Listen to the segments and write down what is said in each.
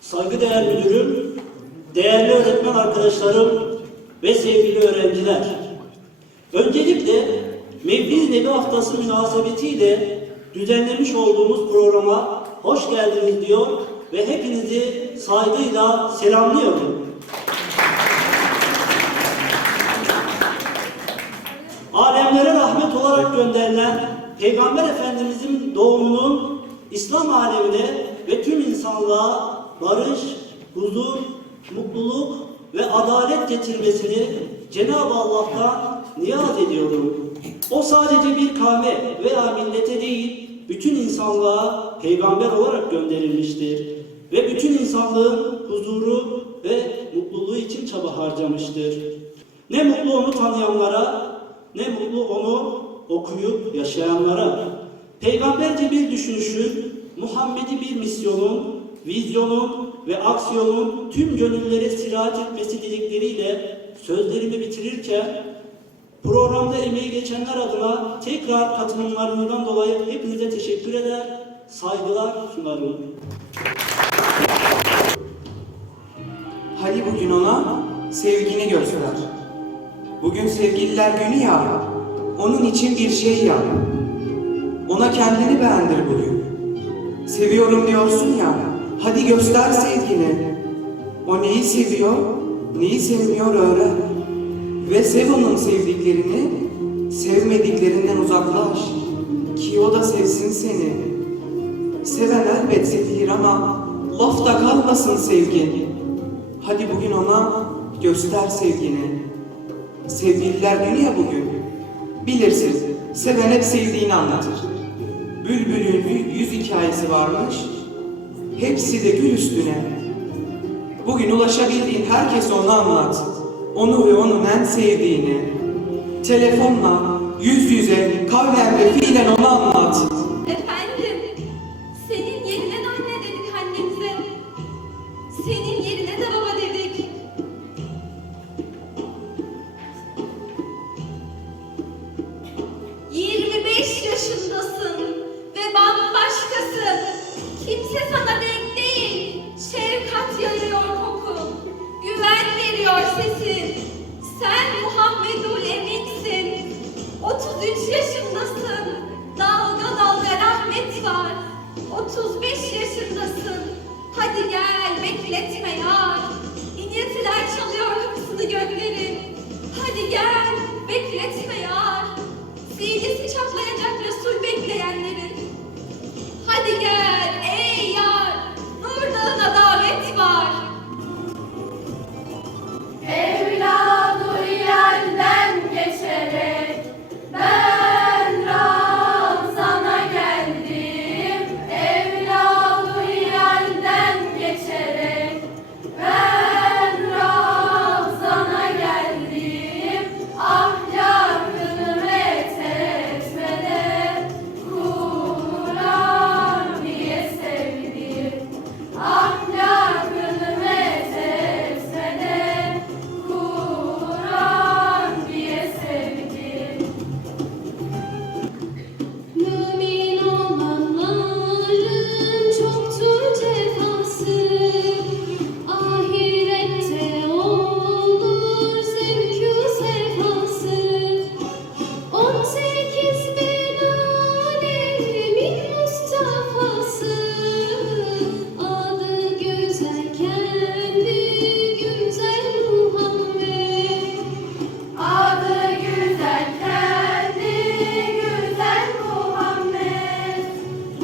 Saygıdeğer müdürüm, değerli öğretmen arkadaşlarım ve sevgili öğrenciler. Öncelikle Mevlid Nebi Haftası münasebetiyle düzenlemiş olduğumuz programa hoş geldiniz diyor ve hepinizi saygıyla selamlıyorum. Alemlere rahmet olarak gönderilen Peygamber Efendimizin doğumunun İslam alemine ve tüm insanlığa barış, huzur, mutluluk ve adalet getirmesini Cenab-ı Allah'tan niyaz ediyorum. O sadece bir kavme veya millete değil, bütün insanlığa peygamber olarak gönderilmiştir. Ve bütün insanlığın huzuru ve mutluluğu için çaba harcamıştır. Ne mutlu onu tanıyanlara, ne mutlu onu okuyup yaşayanlara. Peygamberce bir düşünüşün, Muhammedi bir misyonun, vizyonun ve aksiyonun tüm gönüllere sirayet etmesi dilekleriyle sözlerimi bitirirken programda emeği geçenler adına tekrar katılımlarından dolayı hepinize teşekkür eder, saygılar sunarım. Hadi bugün ona sevgini göster. Bugün sevgililer günü ya, onun için bir şey yap. Ona kendini beğendir bugün. Seviyorum diyorsun ya, hadi göster sevgini. O neyi seviyor, neyi sevmiyor öğren. Ve sev onun sevdiklerini, sevmediklerinden uzaklaş. Ki o da sevsin seni. Seven elbet sevilir ama lafta kalmasın sevgin. Hadi bugün ona göster sevgini. Sevgililer günü ya bugün. Bilirsin, seven hep sevdiğini anlatır. Bülbülün yü- yüz hikayesi varmış, hepsi de gül üstüne. Bugün ulaşabildiğin herkese onu anlat. Onu ve onun en sevdiğini. Telefonla, yüz yüze, kavlen ve fiilen onu anlat. Lên xem!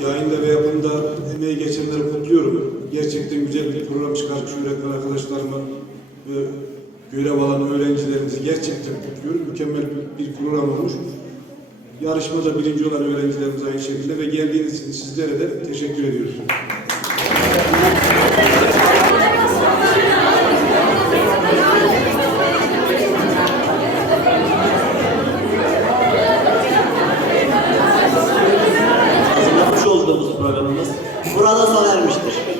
Yayında ve yapımda emeği geçenleri kutluyorum. Gerçekten güzel bir program çıkarmış öğretmen arkadaşlarıma ve görev alan öğrencilerimizi gerçekten kutluyorum. Mükemmel bir program olmuş. Yarışmada birinci olan öğrencilerimize aynı şekilde ve geldiğiniz için sizlere de teşekkür ediyoruz. nuestros